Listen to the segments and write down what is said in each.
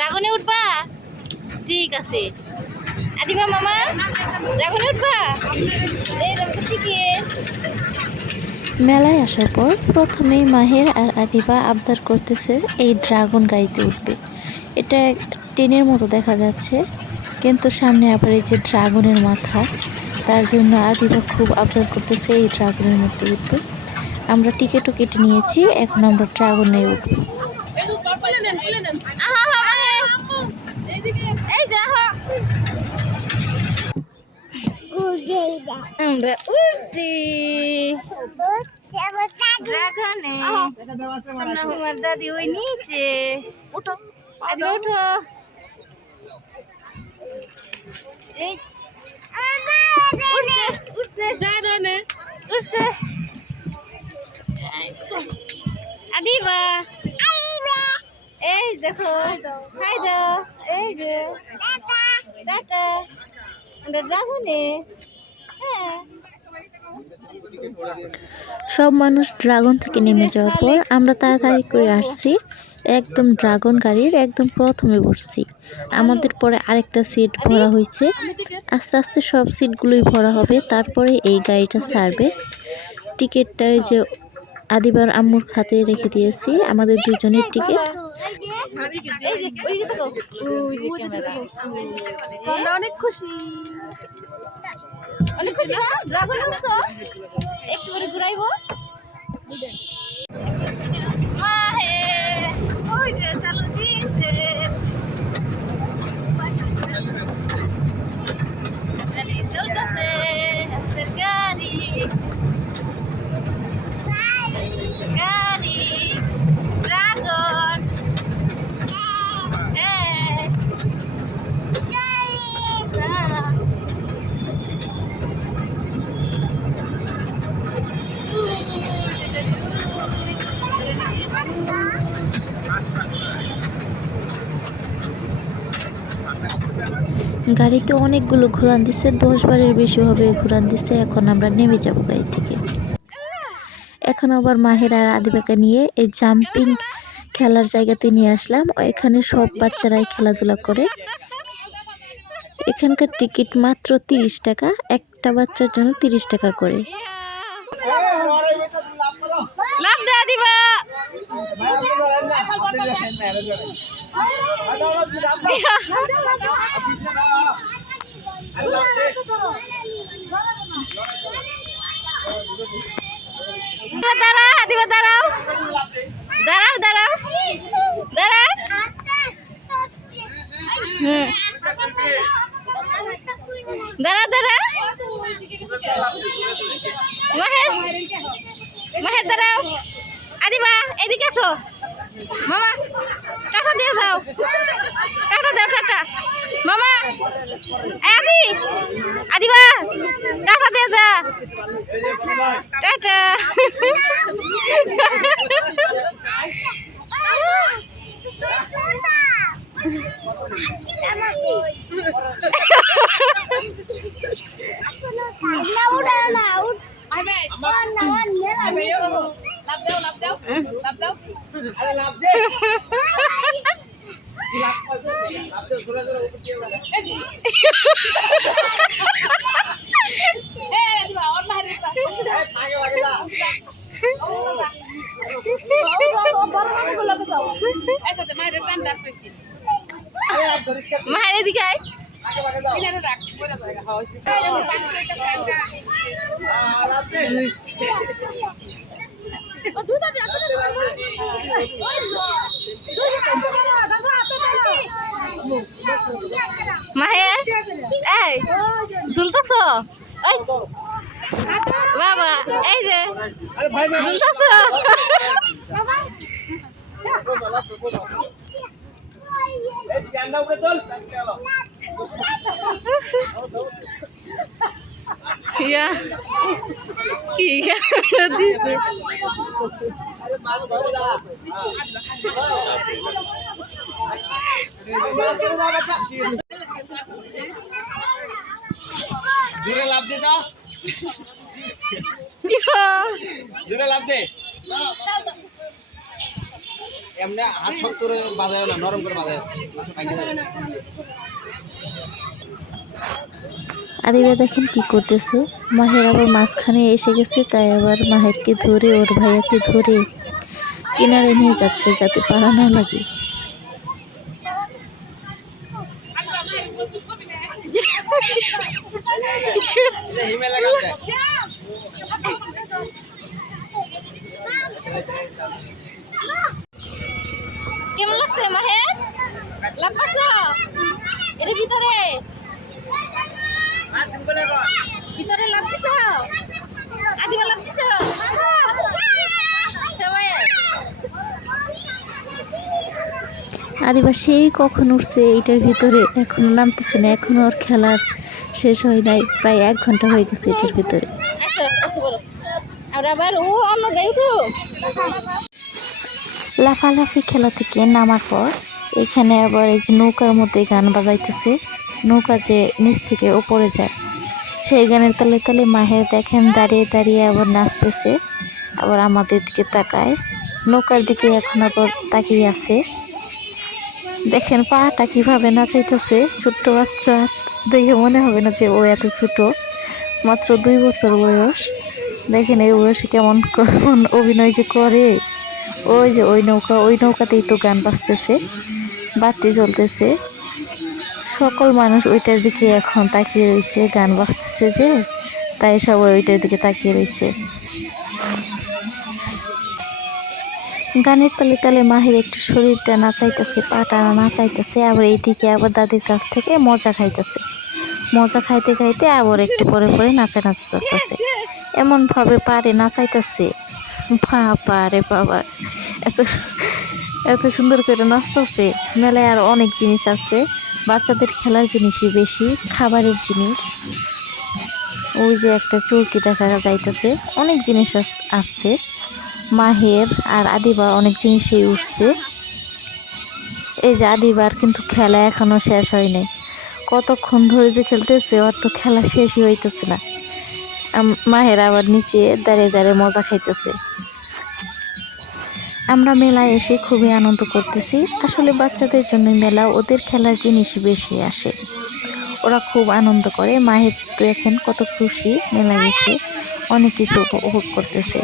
ড্রাগনে উঠবা? ঠিক আছে। আদিবা মামা ড্রাগনে উঠবা? এই দেখো টিকিট। মেলায় আসার পর প্রথমেই মাহের আর আদিবা আবদার করতেছে এই ড্রাগন গাড়িতে উঠবে। এটা ট্রেনের মতো দেখা যাচ্ছে, কিন্তু সামনে আবার এই যে ড্রাগনের মাথা, তার জন্য আদিবা খুব আবদার করতেছে এই ড্রাগনের মধ্যে উঠবে। আমরা টিকিটও কেটে নিয়েছি, এখন আমরা ড্রাগনে উঠবো। আমরা উঠছি ড্রাগনে। আমার দাদি ওই নিচে। উঠো আদিবা উঠো। এই উঠছে উঠছে ড্রাগনে উঠছে আদিবা। এই দেখো হাই দাও। এই যে টাটা। আমরা ড্রাগনে। হ্যাঁ সব মানুষ ড্রাগন থেকে নেমে যাওয়ার পর আমরা তাড়াতাড়ি করে আসছি, একদম ড্রাগন গাড়ির একদম প্রথমে বসছি। আমাদের পরে আরেকটা সিট ভরা হয়েছে, আস্তে আস্তে সব সিটগুলোই ভরা হবে, তারপরে এই গাড়িটা ছাড়বে। টিকিটটা ওই যে আদিবার আম্মুর হাতে রেখে দিয়েছি, আমাদের দুজনের টিকিট। অনেক খুশি অনেক খুশি না ড্রাগন উঠছো? একটু করে ঘুরাইবো। মাহে ওই যে চালু দিয়েছে। গাড়ি চলতেছে হাতের গাড়ি গাড়ি ড্রাগন। হ্যাঁ গাড়িতে অনেকগুলো ঘোরান দিচ্ছে, 10 বারের বেশি হবে ঘোরান দিচ্ছে। এখন আমরা নেমে যাব গাড়ি থেকে। এখন আবার মাহের আর আদিবাকে নিয়ে এই জাম্পিং খেলার জায়গাতে নিয়ে আসলাম। এখানে সব বাচ্চারাই খেলাধুলা করে। এখানকার টিকিট মাত্র 30 টাকা, একটা বাচ্চার জন্য 30 টাকা করে। লাভ দে দিবা। দাঁড়াও দিবা দাঁড়াও দাঁড়াও দাঁড়াও দাঁড়া। দাঁড়া দাঁড়া মাহের মাহের দাঁড়াও। আদিবা এদিকে আসো মামা টাটা দিয়ে যাও। টাটা দাও টাটা মামা। আদি আদিবা টাটা দিয়ে যা। টাটা। মায়ের এদিকে আয়। মাহের এই ঝুলতাছ? বাবা এই যে ঝুলতাছ? কি দিছে জোরে লাভ দে তো, জোরে লাভ দে। এমনি হাত শক্ত করে বাজায় না, নরম করে বাজায় ভাঙে যাবে। আদিবা দেখেন কি করতেছে, মাহের আবার মাঝখানে এসে গেছে, তাই আবার মাহেরকে ধরে ওর ভাইয়াকে ধরে কিনারে নিয়ে যাচ্ছে যাতে পারা না লাগে। এটা হিমেল লাগাতে কেমন লাগছে মাহের? লাভ পারছো? এর ভিতরে ভিতরে লাভ দিছো? আদিবা লাভ দিছো? সবাই আদিবা সেই কখন উঠছে এইটার ভিতরে, এখনো নামতেছে না, এখনো ওর খেলার শেষ হয় নাই, প্রায় 1 ঘন্টা হয়ে গেছে এটার ভিতরে। আসো আসো বলো। আর আবার ও অন্য গায়ে উঠো। লাফালাফি খেলা থেকে নামার পর এখানে আবার এই যে নৌকার মধ্যে গান বাজাইতেছে, নৌকা যে নিচ থেকে উপরে যায়, সেই গানের তালে তালে মাহের দেখেন দাঁড়িয়ে দাঁড়িয়ে আবার নাচতেছে, আবার আমাদের দিকে তাকায়, নৌকার দিকে এখন আবার তাকিয়ে আছে। দেখেন পাটা কিভাবে নাচাইতেছে, ছোট্ট বাচ্চা দেখে মনে হবে না যে ও এত ছোট, মাত্র 2 বছর বয়স। দেখেন এই বয়সে কেমন কেমন অভিনয় যে করে। ওই যে ওই নৌকাতেই তো গান বাজতেছে, বাতি জ্বলতেছে, সকল মানুষ ওইটার দিকে এখন তাকিয়ে রয়েছে, গান বাজতেছে যে, তাই সবাই ওইটার দিকে তাকিয়ে রয়েছে। গানের তালে তালে মাহির একটু শরীরটা নাচাইতেছে, পাটা নাচাইতেছে, আবার এইদিকে আবার দাদির কাছ থেকে মজা খাইতেছে, মজা খাইতে খাইতে আবার একটু পরে পরে নাচানাচি করতেছে, এমনভাবে পারে নাচাইতেছে, বাবা রে বাবা, এত এত সুন্দর করে নাচতেছে। মেলায় আর অনেক জিনিস আছে, বাচ্চাদের খেলার জিনিসই বেশি, খাবারের জিনিস, ওই যে একটা চৌকি দেখা যাইতেছে, অনেক জিনিস আসছে। মাহের আর আদিবা অনেক জিনিসই উঠছে। এই যে আদিবার কিন্তু খেলা এখনো শেষ হয় নাই, কতক্ষণ ধরে যে খেলতেছে, ওর তো খেলা শেষই হইতেছে না। মাহের আবার নিচে দাঁড়িয়ে দাঁড়িয়ে মজা খাইতেছে। আমরা মেলায় এসে খুবই আনন্দ করতেছি, আসলে বাচ্চাদের জন্য মেলা, ওদের খেলার জিনিসই বেশি আসে, ওরা খুব আনন্দ করে। মাহের দেখেন কত খুশি, মেলায় এসে অনেক কিছু উপভোগ করতেছে।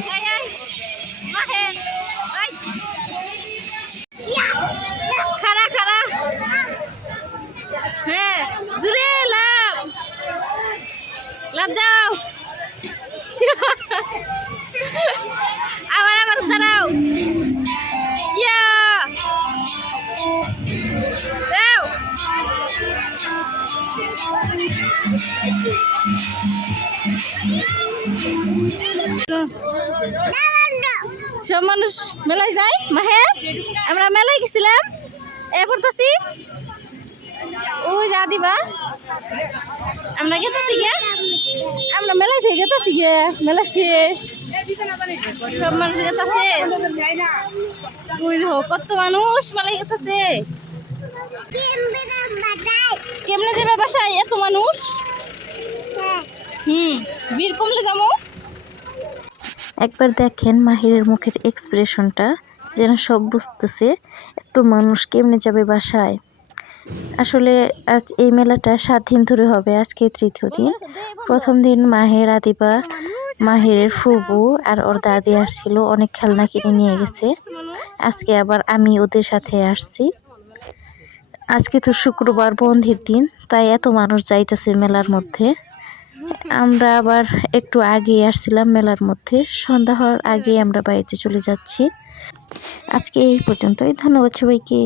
খারা খারা হ্যাঁ জুড়ে লাভ লাভ দাও। আবার আবার দাঁড়াও, ইয়া দাও। সব মানুষ মেলায় যায়। মাহের আমরা মেলায় গেছিলাম, এরপর তাছি ওই যা দিবা, আমরা গেতেছি গে, আমরা মেলায় থেকে গেতেছি গে, মেলা শেষ, সব মানুষ গেতেছে, ওই দেখো কত মানুষ মেলায় গেতেছে। কেমনে যাবে বাসায় এত মানুষ? বীর কমলে যাবো। একবার দেখেন মাহিরের মুখের এক্সপ্রেশনটা, যেন সব বুঝতেছে এত মানুষ কেমনে যাবে বাসায়। আসলে আজ এই মেলাটা 7 দিন ধরে হবে, আজকে 3য় দিন। প্রথম দিন মাহের, আদিবা, মাহিরের ফুবু আর ওর দাদি আসছিল, অনেক খেলনা কিনে নিয়ে গেছে। আজকে আবার আমি ওদের সাথে আসছি। আজকে তো শুক্রবার বন্ধের দিন, তাই এত মানুষ যাইতেছে মেলার মধ্যে। আমরা আবার একটু আগে আসছিলাম মেলার মধ্যে, সন্ধ্যা হওয়ার আগে আমরা বাড়িতে চলে যাচ্ছি। আজকে এই পর্যন্তই, ধন্যবাদ সবাইকে।